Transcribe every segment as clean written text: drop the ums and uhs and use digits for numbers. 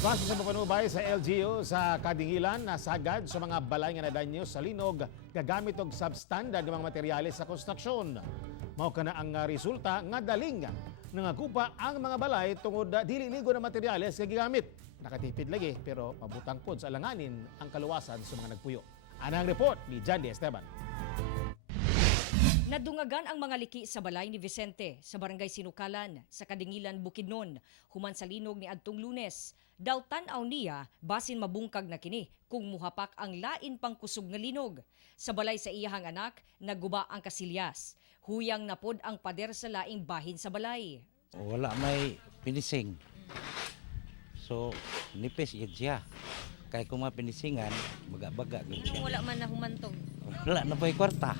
Base sa papanubay sa LGU sa Kadingilan, nasagad sa mga balay nga nadanyo sa linog gagamit og substandard nga mga materyales sa konstruksyon. Mao kana ang resulta nga daling nangakupa ang mga balay tungod dili ligo na materyales nga gigamit. Nakatipid lagi pero mabutang pod sa alanganin ang kaluwasan sa mga nagpuyo. Ana ang report ni Jandy Esteban. Nadungagan ang mga liki sa balay ni Vicente sa barangay Sinukalan sa Kadingilan, Bukidnon, human sa linog ni adtong Lunes. Daw tan-aw niya basin mabungkag na kini kung muhapak ang lain pang kusog nga linog. Sa balay sa iyahang anak, naguba ang kasilyas. Huyang napod ang pader sa laing bahin sa balay. Wala may pinising. So, nipis yun siya. Kaya kung mapinisingan, baga-baga yun siya. Wala man na humantong. Wala na pa'y kwarta.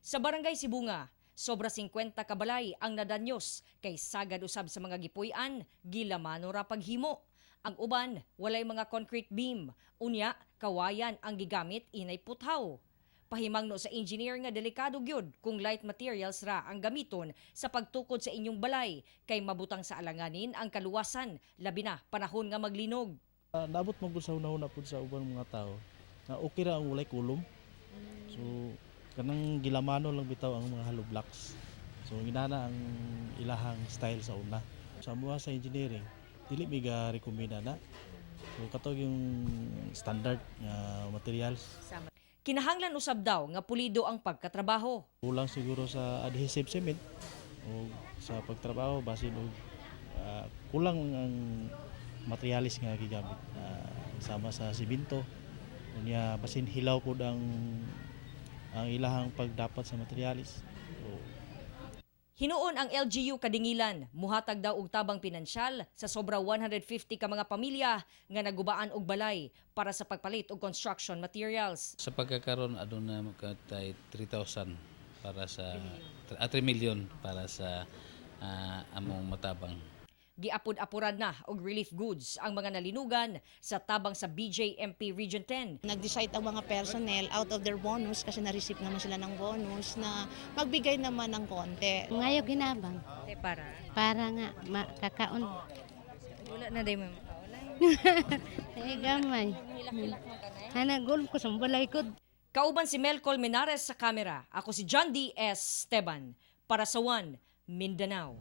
Sa barangay Sibunga, sobra 50 kabalay ang nadanyos kay sagad usab sa mga gipuy-an, gilamano ra paghimo. Ang uban, walay mga concrete beam, unya kawayan ang gigamit inay puthaw. Pahimangno sa engineer nga delikado gyud kung light materials ra ang gamiton sa pagtukod sa inyong balay kay mabutang sa alanganin ang kaluwasan, labi na panahon nga maglinog. Naabot mo sa una-una po sa ubang mga tao na okay ra ang walay kulom. So, kanang gilamano lang bitaw ang mga hollow blocks. So inana ang ilahang style sa una. Sa mga sa engineering, dili mi ga rekomenda na. So katog yung standard nga materials. Kinahanglan usab daw nga pulido ang pagkatrabaho. Kulang siguro sa adhesive cement o sa pagtrabaho basin og kulang ang materialis nga gigamit. Sama sa simento. Unya basin hilaw pud ang ilahang pagdapat sa materialis. So, Hinuon ang LGU Kadingilan, muhatag daw og tabang pinansyal sa sobra 150 ka mga pamilya nga nagubaan og balay para sa pagpalit og construction materials. Sa pagkakaroon aduna makatay 3,000 para sa 3 million para sa among matabang. Giapod-apuran na og relief goods ang mga nalinugan sa tabang sa BJMP Region 10. Nag-decide ang mga personnel out of their bonus kasi na-receive naman sila ng bonus na magbigay naman ng konti. Ngayon ginabang. Para? Para nga makakaon. Wala na day ma'am. Ay gamay. Hanagol ko sa balay ko. Kauban si Mel Colmenares sa kamera. Ako si John D. Esteban para sa One Mindanao.